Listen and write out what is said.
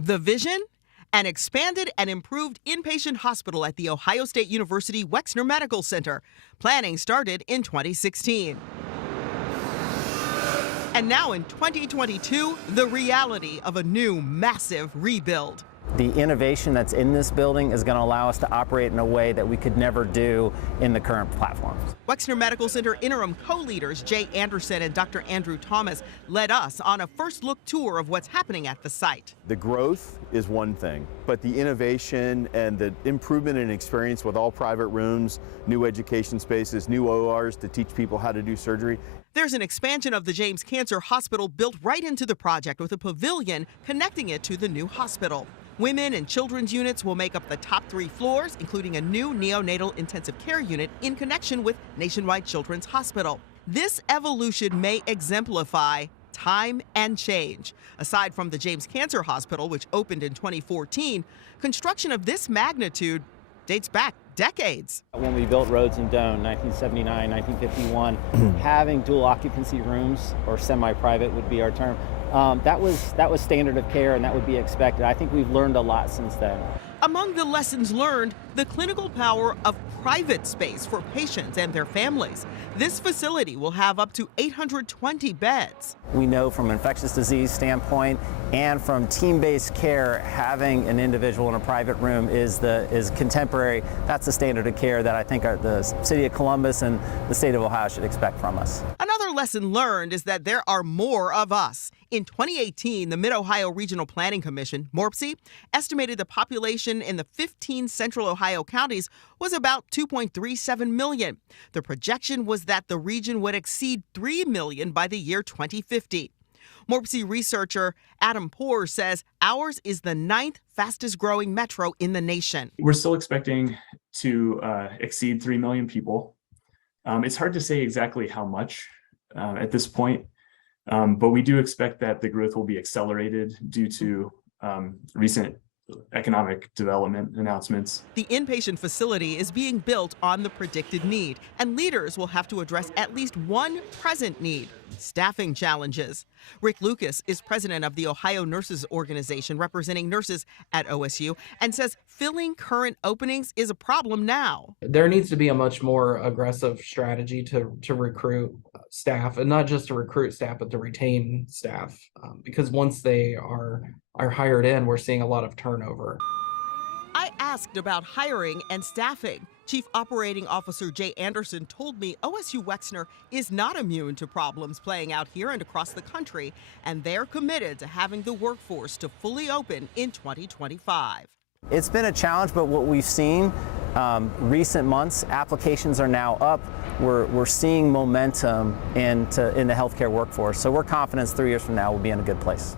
The vision? An expanded and improved inpatient hospital at The Ohio State University Wexner Medical Center. Planning started in 2016. And now in 2022, the reality of a new massive rebuild. The innovation that's in this building is going to allow us to operate in a way that we could never do in the current platforms. Wexner Medical Center interim co-leaders Jay Anderson and Dr. Andrew Thomas led us on a first look tour of what's happening at the site. The growth is one thing, but the innovation and the improvement in experience with all private rooms, new education spaces, new ORs to teach people how to do surgery. There's an expansion of the James Cancer Hospital built right into the project with a pavilion connecting it to the new hospital. Women and children's units will make up the top 3 floors, including a new neonatal intensive care unit in connection with Nationwide Children's Hospital. This evolution may exemplify time and change. Aside from the James Cancer Hospital, which opened in 2014, construction of this magnitude dates back decades. When we built Roads and Doan, 1979, 1951, having dual occupancy rooms, or semi-private would be our term, that was standard of care, and that would be expected. I think we've learned a lot since then. Among the lessons learned, the clinical power of private space for patients and their families. This facility will have up to 820 beds. We know from an infectious disease standpoint and from team-based care, having an individual in a private room is contemporary. That's the standard of care that I think the city of Columbus and the state of Ohio should expect from us. Another lesson learned is that there are more of us. In 2018, the Mid-Ohio Regional Planning Commission, MORPC, estimated the population in the 15 central Ohio counties was about 2.37 million. The projection was that the region would exceed 3 million by the year 2050. MORPC researcher Adam Poor says ours is the 9th fastest growing metro in the nation. We're still expecting to exceed 3 million people. It's hard to say exactly how much at this point. But we do expect that the growth will be accelerated due to recent economic development announcements. The inpatient facility is being built on the predicted need, and leaders will have to address at least one present need: staffing challenges. Rick Lucas is president of the Ohio Nurses Organization, representing nurses at OSU, and says filling current openings is a problem now. There needs to be a much more aggressive strategy to recruit staff, and not just to recruit staff, but to retain staff, because once they are hired in, we're seeing a lot of turnover. I asked about hiring and staffing. Chief Operating Officer Jay Anderson told me OSU Wexner is not immune to problems playing out here and across the country, and they're committed to having the workforce to fully open in 2025. It's been a challenge, but what we've seen recent months, applications are now up. We're seeing momentum in the healthcare workforce, so we're confident 3 years from now we'll be in a good place.